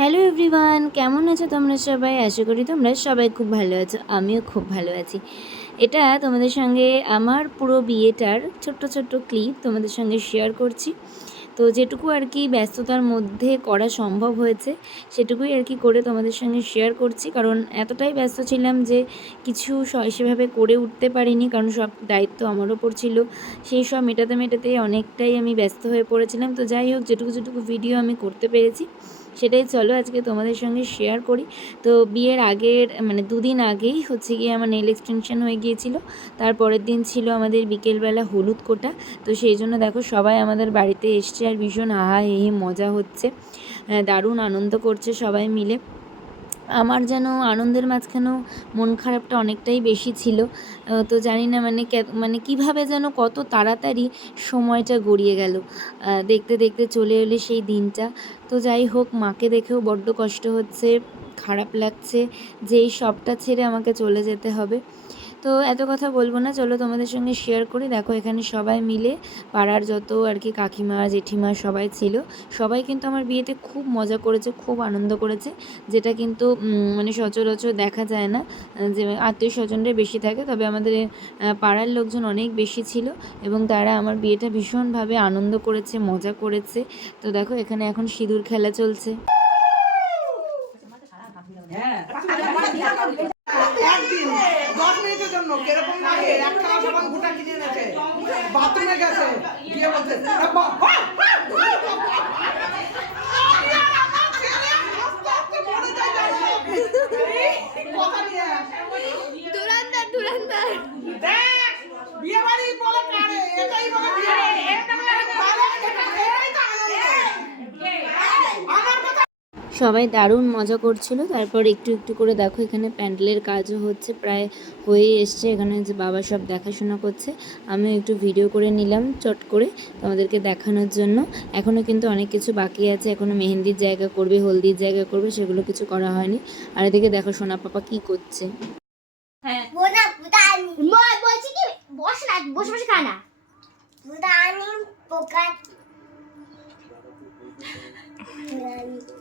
Hello everyone, কেমন আছো তোমরা সবাই? আশা করি তোমরা সবাই খুব ভালো আছো। আমিও খুব ভালো আছি। এটা তোমাদের সঙ্গে আমার পুরো বিয়েটার ছোট্ট ছোট্ট ক্লিপ তোমাদের সঙ্গে শেয়ার করছি। তো যেটুকু আর কি ব্যস্ততার মধ্যে করা সম্ভব হয়েছে সেটুকুই আর কি করে তোমাদের সঙ্গে শেয়ার করছি। কারণ এতটাই ব্যস্ত ছিলাম যে কিছু সেভাবে করে উঠতে পারিনি, কারণ সব দায়িত্ব আমার ওপর ছিল। সেই সব মেটাতে মেটাতে অনেকটাই আমি ব্যস্ত হয়ে পড়েছিলাম। তো যাই হোক, যেটুকু যেটুকু ভিডিও আমি করতে পেরেছি সেটাই চলো আজকে তোমাদের সঙ্গে শেয়ার করি। তো বিয়ের আগের মানে দুদিন আগেই হচ্ছে গিয়ে আমার নেল এক্সটেনশন হয়ে গিয়েছিল। তারপরের দিন ছিল আমাদের বিকেলবেলা হলুদ কোটা। তো সেই জন্য দেখো সবাই আমাদের বাড়িতে এসছে আর ভীষণ আহা হে হে মজা হচ্ছে, দারুণ আনন্দ করছে সবাই মিলে। আমার যেন আনন্দের মাঝখানেও মন খারাপটা অনেকটাই বেশি ছিল। তো জানি না মানে কীভাবে যেন কত তাড়াতাড়ি সময়টা গড়িয়ে গেল, দেখতে দেখতে চলে এলো সেই দিনটা। তো যাই হোক, মাকে দেখেও বড্ড কষ্ট হচ্ছে, খারাপ লাগছে যে এই সবটা ছেড়ে আমাকে চলে যেতে হবে। তো এত কথা বলবো না, চলো তোমাদের সঙ্গে শেয়ার করি। দেখো এখানে সবাই মিলে পাড়ার যত আর কি কাকিমা জেঠিমা সবাই ছিল। সবাই কিন্তু আমার বিয়েতে খুব মজা করেছে, খুব আনন্দ করেছে, যেটা কিন্তু মানে সচরাচর দেখা যায় না, যে আত্মীয় স্বজনরা বেশি থাকে। তবে আমাদের পাড়ার লোকজন অনেক বেশি ছিল এবং তারা আমার বিয়েটা ভীষণভাবে আনন্দ করেছে, মজা করেছে। তো দেখো এখানে এখন সিঁদুর খেলা চলছে। একদিন 10 মিনিটের জন্য কিরকম লাগে, একটা সাবান গোটা কিনে এনেছে, বাথরুমে গেছে, গিয়ে বলছে বিয়ে বাড়ি বলে কারে, এটাই বলে বিয়ে বাড়ি। সবাই দারুণ মজা করছিল। তারপর একটু একটু করে দেখো এখানে প্যান্ডেলের কাজও হচ্ছে, প্রায় হয়ে এসছে। এখানে যে বাবা সব দেখাশোনা করছে, আমিও একটু ভিডিও করে নিলাম চট করে তোমাদেরকে দেখানোর জন্য। এখনও কিন্তু অনেক কিছু বাকি আছে, এখনও মেহেন্দির জায়গা করবে, হলদির জায়গা করবে, সেগুলো কিছু করা হয়নি। আর এদিকে দেখো সোনা পাপা কি করছে। হ্যাঁ বলছি কি, বস না, বসে বসে খা না।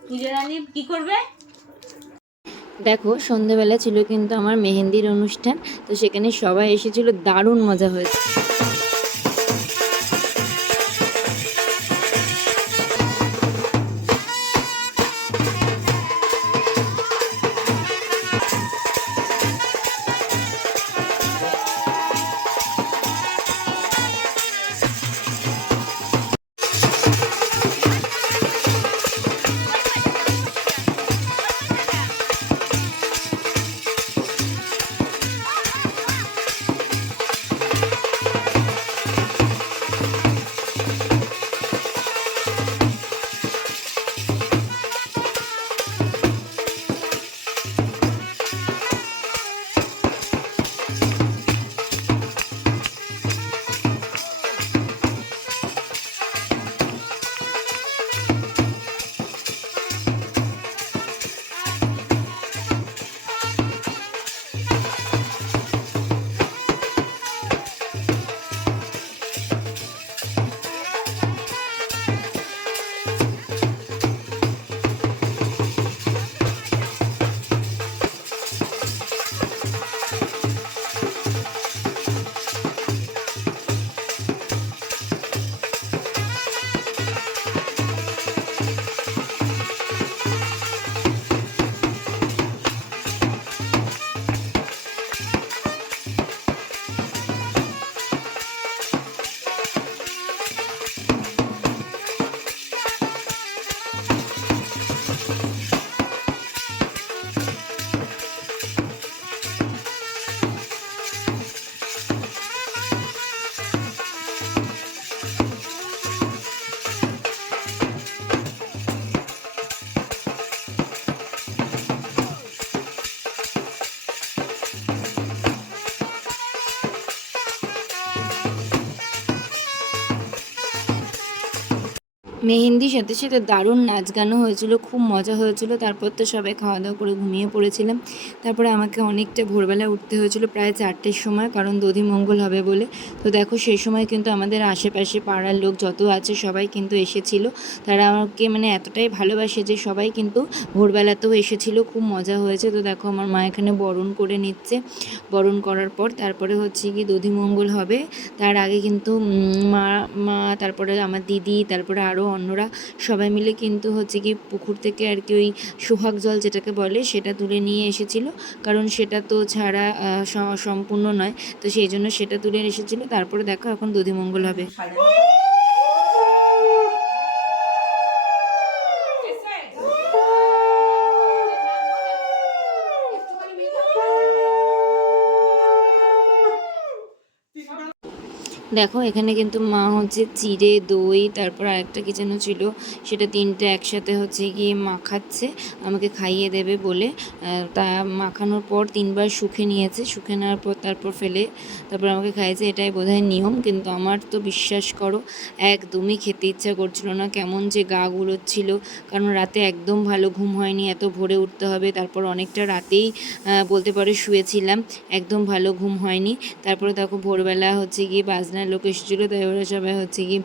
পূজা রানী কি করবে? দেখো সন্ধেবেলা ছিল কিন্তু আমার মেহেন্দির অনুষ্ঠান। তো সেখানে সবাই এসেছিল, দারুণ মজা হয়েছে। মেহেন্দির সাথে সাথে দারুণ নাচ গানও হয়েছিল, খুব মজা হয়েছিল। তারপর তো সবাই খাওয়া দাওয়া করে ঘুমিয়ে পড়েছিলাম। তারপরে আমাকে অনেকটা ভোরবেলা উঠতে হয়েছিল, প্রায় 4টের সময়, কারণ দধিমঙ্গল হবে বলে। তো দেখো সেই সময় কিন্তু আমাদের আশেপাশে পাড়ার লোক যত আছে সবাই কিন্তু এসেছিল। তারা আমাকে মানে এতটাই ভালোবাসে যে সবাই কিন্তু ভোরবেলাতেও এসেছিল, খুব মজা হয়েছে। তো দেখো আমার মা এখানে বরণ করে নিচ্ছে। বরণ করার পর তারপরে হচ্ছে কি দধিমঙ্গল হবে। তার আগে কিন্তু মা তারপরে আমার দিদি, তারপরে আরও অন্যরা সবাই মিলে কিন্তু হচ্ছে কি পুকুর থেকে আর কি ওই সোহাগ জল যেটাকে বলে সেটা তুলে নিয়ে এসেছিলো, কারণ সেটা তো ছাড়া সম্পূর্ণ নয়। তো সেই জন্য সেটা তুলে এসেছিলো। তারপরে দেখো এখন দধিমঙ্গল হবে। দেখো এখানে কিন্তু মা হচ্ছে চিড়ে, দই, তারপর আরেকটা কি যেন ছিল, সেটা 3টে একসাথে হচ্ছে গিয়ে মাখাচ্ছে আমাকে খাইয়ে দেবে বলে। তা মাখানোর পর 3বার শুকে নিয়েছে, শুকে নেওয়ার পর তারপর ফেলে তারপর আমাকে খাইয়েছে। এটাই বোধহয় নিয়ম, কিন্তু আমার তো বিশ্বাস করো একদমই খেতে ইচ্ছা করছিল না, কেমন যে গা গুলোচ্ছিল, কারণ রাতে একদম ভালো ঘুম হয়নি, এত ভোরে উঠতে হবে। তারপর অনেকটা রাতেই বলতে পারো শুয়েছিলাম, একদম ভালো ঘুম হয়নি। তারপরে দেখো ভোরবেলা হচ্ছে গিয়ে বাজনার লোক এসেছিলো, তাই ওরা সবাই হচ্ছে কি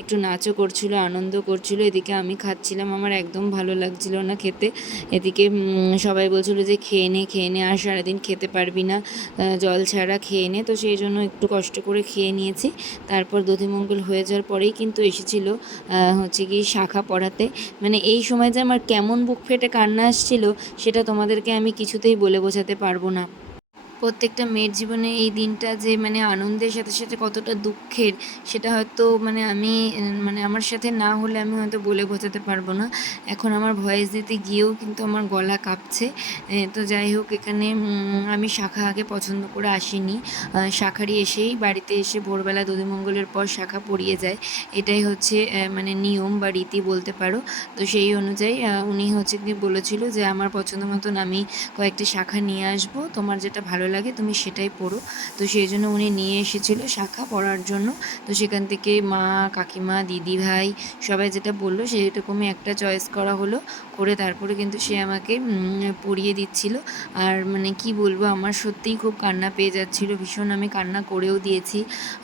একটু নাচও করছিল, আনন্দ করছিল। এদিকে আমি খাচ্ছিলাম, আমার একদম ভালো লাগছিল না খেতে। এদিকে সবাই বলছিল যে খেয়ে নে, আর সারাদিন খেতে পারবি না, জল ছাড়া খেয়ে নে। তো সেই জন্য একটু কষ্ট করে খেয়ে নিয়েছি। তারপর দধিমঙ্গল হয়ে যাওয়ার পরেই কিন্তু এসেছিলো হচ্ছে কি শাখা পড়াতে। মানে এই সময় যে আমার কেমন বুক ফেটে কান্না আসছিল সেটা তোমাদেরকে আমি কিছুতেই বলে বোঝাতে পারবো না। প্রত্যেকটা মেয়ের জীবনে এই দিনটা যে মানে আনন্দের সাথে সাথে কতটা দুঃখের, সেটা হয়তো মানে আমি মানে আমার সাথে না হলে আমি হয়তো বলে বোঝাতে পারবো না। এখন আমার ভয়েস দিতে গিয়েও কিন্তু আমার গলা কাঁপছে। তো যাই হোক, এখানে আমি শাখা আগে পছন্দ করে আসিনি, শাখারি এসেই বাড়িতে এসে ভোরবেলা দধিমঙ্গলের পর শাখা পড়িয়ে যায়। এটাই হচ্ছে মানে নিয়ম বা রীতি বলতে পারো। তো সেই অনুযায়ী উনি হচ্ছে কি বলেছিল যে আমার পছন্দ মতন আমি কয়েকটি শাখা নিয়ে আসবো, তোমার যেটা ভালো লাগে তুমি সেটাই পড়ো। তো সেই জন্য উনি নিয়ে এসেছিলো শাখা পড়ার জন্য। তো সেখান থেকে মা, কাকিমা, দিদি ভাই সবাই যেটা বললো সেরকমই একটা চয়েস করা হলো, করে তারপরে কিন্তু সে আমাকে পরিয়ে দিচ্ছিল। আর মানে কি বলবো, আমার সত্যিই খুব কান্না পেয়ে যাচ্ছিলো, ভীষণ আমি কান্না করেও দিয়েছি।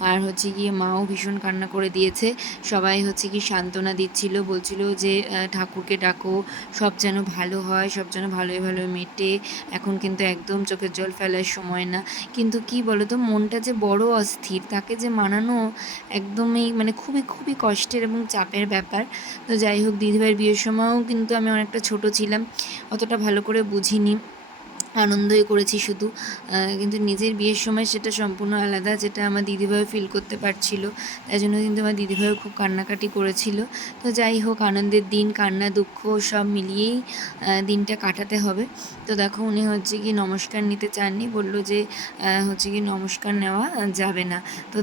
আর হচ্ছে গিয়ে মাও ভীষণ কান্না করে দিয়েছে। সবাই হচ্ছে কি সান্ত্বনা দিচ্ছিল, বলছিল যে ঠাকুরকে ডাকো, সব যেন ভালো হয়, সব যেন ভালোই ভালোই মেটে। এখন কিন্তু একদম চোখের জল ফেলার সময় না। কিন্তু কি বলো তো, মনটা যে বড় অস্থির, তাকে যে মানানো একদমই মানে খুবই খুবই কষ্টের এবং চাপের ব্যাপার। তো যাই হোক, দিদিভাইয়ের বিয়ের সময়ও কিন্তু আমি অনেকটা ছোট ছিলাম, অতটা ভালো করে বুঝিনি, আনন্দই করেছি শুধু। কিন্তু নিজের বিয়ের সময় সেটা সম্পূর্ণ আলাদা, যেটা আমার দিদিভাইও ফিল করতে পারছিল। তাই জন্য কিন্তু আমার দিদিভাইও খুব কান্নাকাটি করেছিল। তো যাই হোক, আনন্দের দিন, কান্না দুঃখ সব মিলিয়েই দিনটা কাটাতে হবে। তো দেখো উনি হচ্ছে কি নমস্কার নিতে চাননি, বললো যে হচ্ছে কি নমস্কার নেওয়া যাবে না। তো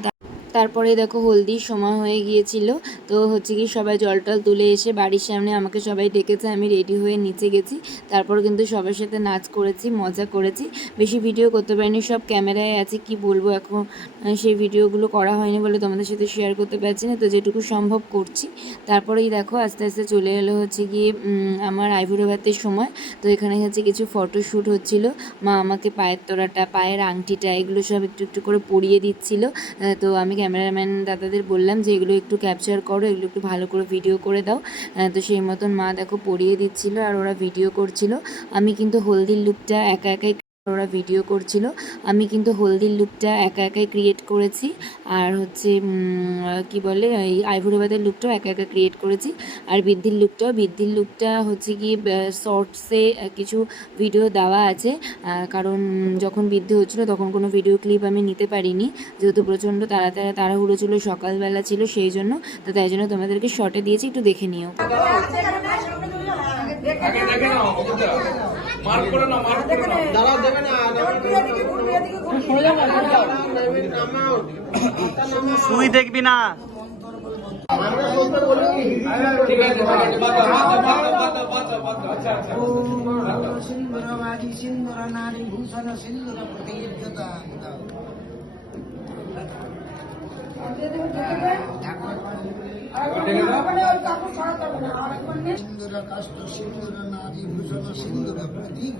তারপরে দেখো হলদির সময় হয়ে গিয়েছিল। তো হচ্ছে কি সবাই জল টল তুলে এসে বাড়ির সামনে আমাকে সবাই ডেকেছে, আমি রেডি হয়ে নিচে গেছি। তারপর কিন্তু সবার সাথে নাচ করেছি, মজা করেছি। বেশি ভিডিও করতে পারিনি, সব ক্যামেরায় আছে, কি বলবো এখন সেই ভিডিওগুলো করা হয়নি বলে তোমাদের সাথে শেয়ার করতে পারছি না। তো যেটুকু সম্ভব করছি। তারপরেই দেখো আস্তে আস্তে চলে এলো হচ্ছে গিয়ে আমার আইবুড়ো ভাতের সময়। তো এখানে হচ্ছে কিছু ফটোশ্যুট হচ্ছিল, মা আমাকে পায়ের তোড়াটা, পায়ের আংটিটা, এগুলো সব একটু একটু করে পরিয়ে দিচ্ছিল। তো আমি ক্যামেরাম্যান দাদাদের বললাম যে এগুলো একটু ক্যাপচার করো, এগুলো একটু ভালো করে ভিডিও করে দাও। তো সেই মতন মা দেখো পরিয়ে দিচ্ছিল আর ওরা ভিডিও করছিল। আমি কিন্তু হলদির লুকটা একা একাই, ওরা ভিডিও করছিল, আমি কিন্তু হলদির লুকটা একা একাই ক্রিয়েট করেছি। আর হচ্ছে কি বলে এই আইবুড়ো ভাতের লুকটাও একা একা ক্রিয়েট করেছি। আর বৃদ্ধির লুকটা হচ্ছে কি শর্টসে কিছু ভিডিও দেওয়া আছে, কারণ যখন বৃদ্ধি হচ্ছিলো তখন কোনো ভিডিও ক্লিপ আমি নিতে পারিনি, যেহেতু প্রচণ্ড তাড়াহুড়ো ছিল, সকালবেলা ছিল সেই জন্য। তো তাই জন্য তোমাদেরকে শর্টে দিয়েছি, একটু দেখে নিও। তুই দেখবি না। সিন্দুর নারী ভূষণ সিন্দুর প্রতিযোগিতা সিন্দুর কাষ্ট সিন্দুর নারী ভূষণ সিন্দুর প্রদীপ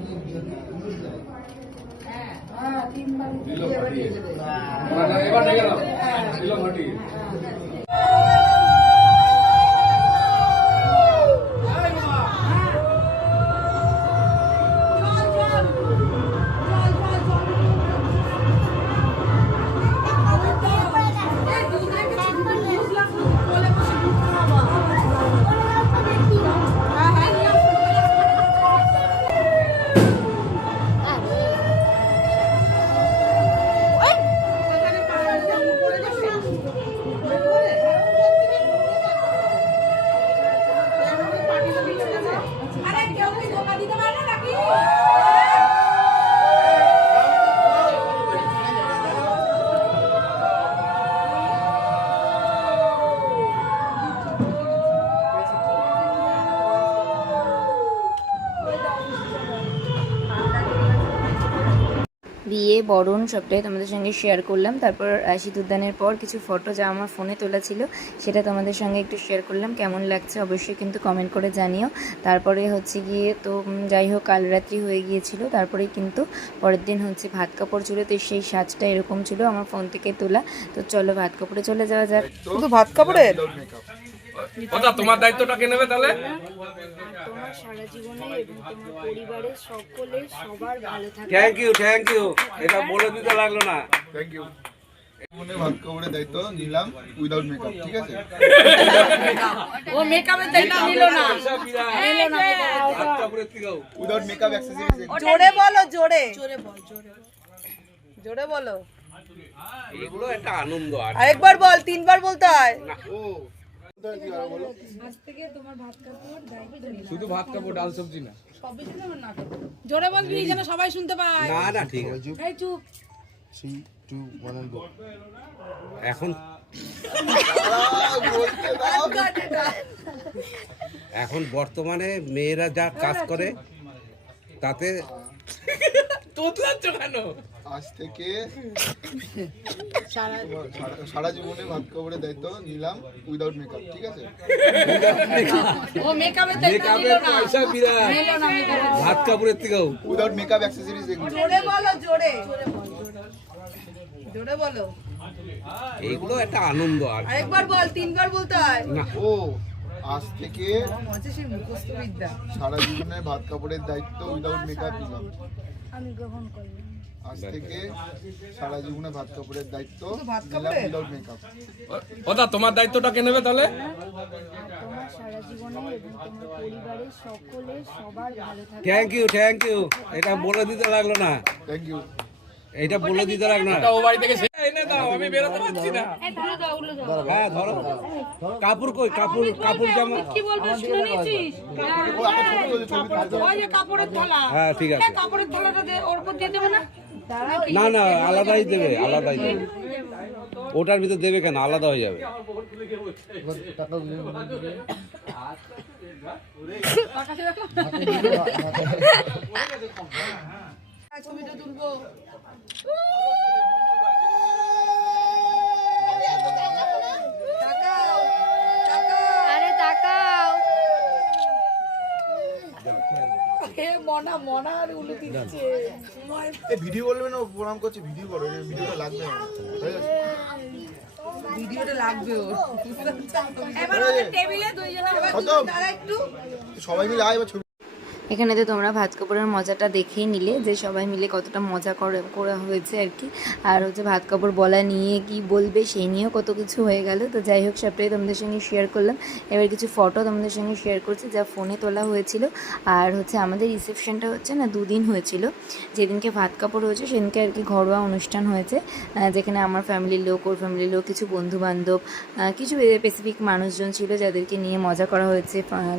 বিয়ে বরণ সবটাই তোমাদের সঙ্গে শেয়ার করলাম। তারপর সিঁদুরদানের পর কিছু ফটো যা আমার ফোনে তোলা ছিল সেটা তোমাদের সঙ্গে একটু শেয়ার করলাম। কেমন লাগছে অবশ্যই কিন্তু কমেন্ট করে জানিও। তারপরে হচ্ছে গিয়ে তো যাই হোক কাল রাত্রি হয়ে গিয়েছিল, তারপরে কিন্তু পরের দিন হচ্ছে ভাত কাপড় ছিল, তো সেই সাজটা এরকম ছিল আমার ফোন থেকে তোলা। তো চলো ভাত কাপড়ে চলে যাওয়া যাক। শুধু ভাত কাপড়ে তোমার দায়িত্বটা কে নেবে তাহলে? তোমার সারা জীবনে এবং তোমার পরিবারের সকলের সবার ভালো থাকে। থ্যাংক ইউ এটা বলে দিতে লাগলো না। Thank you. মনে ভাত কাপড়ের দায়িত্ব নিলাম উইদাউট মেকআপ, ঠিক আছে? ও মেকআপের দায়িত্ব নিল না। Without makeup accessories. জোরে বলো, জোরে জোরে বলো। এগুলো একটা আনন্দ। আর আরেকবার বল, তিনবার বলতে হয়। ও শুধু ভাত কাপড় ডাল সবজি না। জোরে বলবি যেন সবাই শুনতে পায়। না ঠিক আছে। এই চুপ। 3 2 1 and go। এখন এখন বর্তমানে মেয়েরা যা কাজ করে তাতে তোতলাচ্ছ কেন? আজ থেকে সারা জীবনে ভাত কাপড়ের দায়িত্ব নিলাম উইদাউট মেকআপ, ঠিক আছে? ও মেকআপের দায়িত্ব নিল না। পয়সা বিরাট। ভাত কাপড়ের থেকেও উইদাউট মেকআপ অ্যাক্সেসরিজ এগুলো। জোরে বলো, জোরে জোরে বলো। এইগুলো একটা আনন্দ। আর আরেকবার বল, তিনবার বলতে হয়। ও আজ থেকে হচ্ছে সেই মুখস্থ বিদ্যা। সারা জীবনে ভাত কাপড়ের দায়িত্ব উইদাউট মেকআপ নিলাম। আমি গ্রহণ করলাম। আজ থেকে সারা জীবনে ভাত কাপড়ের দায়িত্ব ভাত নিলাম কাপড়ের? Without makeup. ওটা তোমার দায়িত্বটা কে নেবে তাহলে? তোমার সারা জীবনে এবং তোমার পরিবারের সকলের সবার ভালো থাকে। থ্যাংক ইউ এটা বলে দিতে লাগলো না। Thank you. এটা বলে দিতে লাগলো না। ও বাড়ি থেকে এনে দাও, আমি বেরোতে পারছি না। হ্যাঁ ধরো। কাপড় কই? কাপড় জামা কি বলবো শুনে নিয়েছিস? ও একটা ছবি তুলে ছবি তুলতে হবে। ওই যে কাপড়ের থালা। হ্যাঁ ঠিক আছে। কাপড়ের থালাটা দিয়ে ওর উপর দিয়ে দেবে না? না আলাদাই দেবে। ওটার ভিতর দেবে কেন? আলাদা হয়ে যাবে। ছবিটা তুলবো। আরে তাকাও। মনা আর উলু দিচ্ছে। এই ভিডিও করবে না, প্রণাম করছে, ভিডিও করো, এই ভিডিওটা লাগবে না, ঠিক আছে? ভিডিওটা লাগবে ওর। এবার টেবিলে দুইজনে খতম। দাঁড়া একটু। সবাই মিলে আয়, এবার ছবি। এখানে তো তোমরা ভাত কাপড়ের মজাটা দেখেই নিলে যে সবাই মিলে কতটা মজা করা হয়েছে আর কি। আর হচ্ছে ভাত কাপড় বলা নিয়ে কি বলবে সেই নিয়েও কত কিছু হয়ে গেল। তো যাই হোক সবটাই তোমাদের সঙ্গে শেয়ার করলাম। এবার কিছু ফটো তোমাদের সঙ্গে শেয়ার করছি যা ফোনে তোলা হয়েছিল। আর হচ্ছে আমাদের রিসেপশনটা হচ্ছে না 2 দিন হয়েছিল। যেদিনকে ভাত কাপড় হয়েছে সেদিনকে আর কি ঘরোয়া অনুষ্ঠান হয়েছে, যেখানে আমার ফ্যামিলির লোক, ওর ফ্যামিলির লোক, কিছু বন্ধুবান্ধব, কিছু স্পেসিফিক মানুষজন ছিল যাদেরকে নিয়ে মজা করা হয়েছে,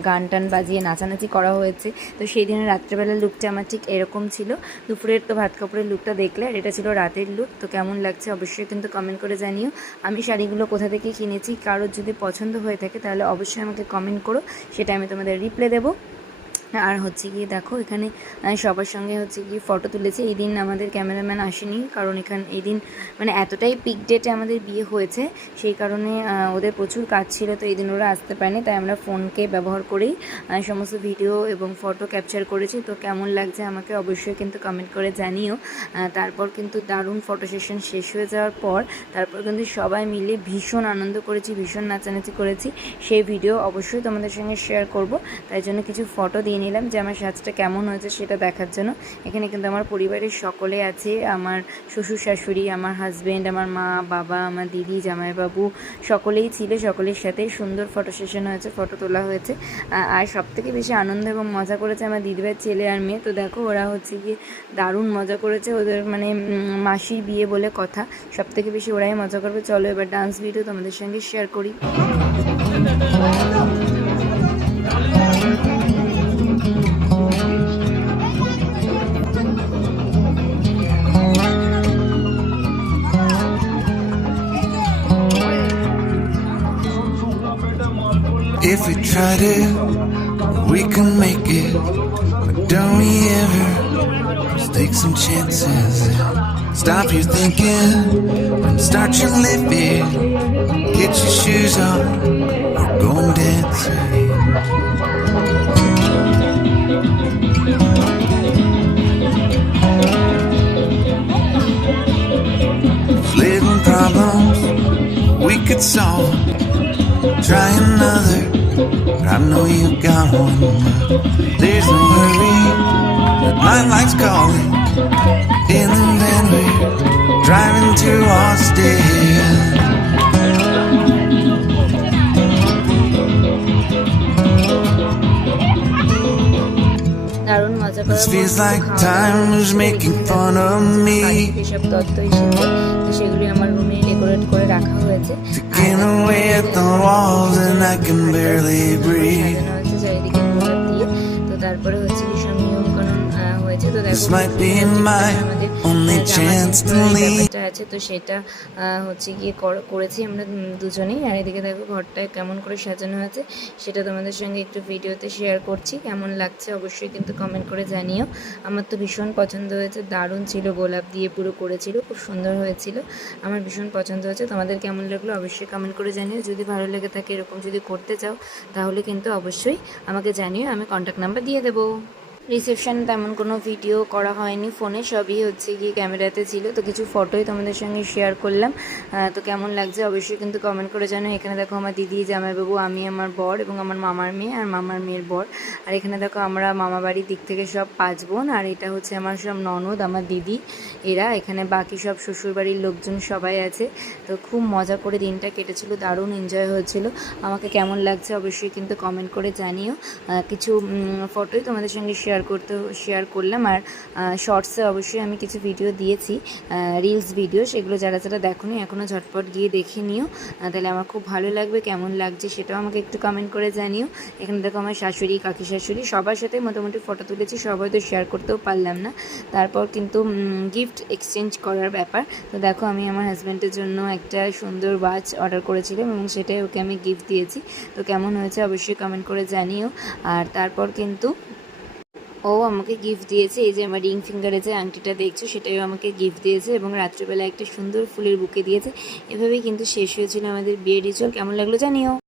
গান টান বাজিয়ে নাচানাচি করা হয়েছে। তো সেই দিনের রাত্রেবেলার লুকটা আমার ঠিক এরকম ছিল। দুপুরের তো ভাত কাপড়ের লুকটা দেখলে, আর এটা ছিল রাতের লুক। তো কেমন লাগছে অবশ্যই কিন্তু কমেন্ট করে জানিও। আমি শাড়িগুলো কোথা থেকে কিনেছি, কারোর যদি পছন্দ হয়ে থাকে তাহলে অবশ্যই আমাকে কমেন্ট করো, সেটা আমি তোমাদের রিপ্লাই দেবো। আর হচ্ছে গিয়ে দেখো এখানে সবার সঙ্গে হচ্ছে গিয়ে ফটো তুলেছে। এই দিন আমাদের ক্যামেরাম্যান আসেনি, কারণ এই দিন মানে এতটাই পিক ডেটে আমাদের বিয়ে হয়েছে, সেই কারণে ওদের প্রচুর কাজ ছিল, তো এই দিন ওরা আসতে পারেনি। তাই আমরা ফোনকে ব্যবহার করেই সমস্ত ভিডিও এবং ফটো ক্যাপচার করেছি। তো কেমন লাগছে আমাকে অবশ্যই কিন্তু কমেন্ট করে জানিও। তারপর কিন্তু দারুণ ফটো সেশন শেষ হয়ে যাওয়ার পর তারপর কিন্তু সবাই মিলে ভীষণ আনন্দ করেছি, ভীষণ নাচানাচি করেছি। সেই ভিডিও অবশ্যই তোমাদের সঙ্গে শেয়ার করব, তাই জন্য কিছু ফটো দিয়ে নিলাম যে আমার সাজটা কেমন হয়েছে সেটা দেখার জন্য। এখানে কিন্তু আমার পরিবারের সকলে আছে, আমার শ্বশুর শাশুড়ি, আমার হাজব্যান্ড, আমার মা বাবা, আমার দিদি, জামাইবাবু সকলেই ছিল। সকলের সাথেই সুন্দর ফটো সেশন হয়েছে, ফটো তোলা হয়েছে। আর সবথেকে বেশি আনন্দ এবং মজা করেছে আমার দিদিভাইয়ের ছেলে আর মেয়ে। তো দেখো ওরা হচ্ছে গিয়ে দারুণ মজা করেছে, ওদের মানে মাসির বিয়ে বলে কথা, সবথেকে বেশি ওরাই মজা করবে। চলো এবার ডান্স ভিডিও তোমাদের সঙ্গে শেয়ার করি। If we tried it, we can make it. But don't we ever just take some chances? Stop your thinking and start your living. Get your shoes on, we're going dancing. Little problems we could solve. Try another, but I know you got one more. There's no hurry, my life's calling. In the van we're driving to Austin. দারুণ মজা করার This feels like time is making fun of me. এসব তত্ত্ব এসেছে, তো সেগুলি আমার রুমে ডেকোরেট করে রাখা হয়েছে। Ticking away at the walls and I can barely breathe. সাজানো হয়েছে চারিদিকে গোলাপ দিয়ে। তো তারপরে হচ্ছে কি সব নিয়ম কানুন হয়েছে। তো দেখো This might be my only chance to leave. ব্যাপারটা আছে, তো সেটা হচ্ছে গিয়ে করেছি আমরা দুজনেই। আর এদিকে দেখো ঘরটা কেমন করে সাজানো হয়েছে সেটা তোমাদের সঙ্গে একটু ভিডিওতে শেয়ার করছি। কেমন লাগছে অবশ্যই কিন্তু কমেন্ট করে জানিও। আমার তো ভীষণ পছন্দ হয়েছে, দারুণ ছিল, গোলাপ দিয়ে পুরো করেছিল, খুব সুন্দর হয়েছিল, আমার ভীষণ পছন্দ হয়েছে। তোমাদের কেমন লাগলো অবশ্যই কমেন্ট করে জানিও। যদি ভালো লেগে থাকে এরকম যদি করতে চাও তাহলে কিন্তু অবশ্যই আমাকে জানিও, আমি কন্ট্যাক্ট নাম্বার দিয়ে দেবো। রিসেপশন তেমন কোনো ভিডিও করা হয়নি ফোনে, সবই হচ্ছে গিয়ে ক্যামেরাতে ছিল। তো কিছু ফটোই তোমাদের সঙ্গে শেয়ার করলাম। তো কেমন লাগছে অবশ্যই কিন্তু কমেন্ট করে জানো। এখানে দেখো আমার দিদি, জামাইবাবু, আমি, আমার বর এবং আমার মামার মেয়ে আর মামার মেয়ের বর। আর এখানে দেখো আমরা মামা বাড়ির দিক থেকে সব 5 বোন, আর এটা হচ্ছে আমার সব ননদ, আমার দিদি, এরা। এখানে বাকি সব শ্বশুরবাড়ির লোকজন সবাই আছে। তো খুব মজা করে দিনটা কেটেছিল, দারুণ এনজয় হয়েছিল। আমাকে কেমন লাগছে অবশ্যই কিন্তু কমেন্ট করে জানিও। কিছু ফটোই তোমাদের সঙ্গে শেয়ার করলাম। আর শর্টসে অবশ্যই আমি কিছু ভিডিও দিয়েছি, রিলস ভিডিও, সেগুলো যারা দেখোনি এখনও ঝটপট গিয়ে দেখে নিও, তাহলে আমার খুব ভালো লাগবে। কেমন লাগছে সেটাও আমাকে একটু কমেন্ট করে জানিও। এখানে দেখো আমার শাশুড়ি, কাকি শাশুড়ি, সবার সাথে মোটামুটি ফটো তুলেছি, সবাই তো শেয়ার করতেও পারলাম না। তারপর কিন্তু গিফট এক্সচেঞ্জ করার ব্যাপার। তো দেখো আমি আমার হাজব্যান্ডের জন্য একটা সুন্দর ওয়াচ অর্ডার করেছিলাম এবং সেটাই ওকে আমি গিফট দিয়েছি। তো কেমন হয়েছে অবশ্যই কমেন্ট করে জানিও। আর তারপর কিন্তু ও আমাকে গিফট দিয়েছে, এই যে আমার রিং ফিঙ্গারে যে আংটিটা দেখছো সেটাও আমাকে গিফট দিয়েছে, এবং রাত্রিবেলা একটা সুন্দর ফুলের বুকে দিয়েছে। এভাবেই কিন্তু শেষ হয়েছিল আমাদের বিয়ের রিচুয়াল। কেমন লাগলো জানিও।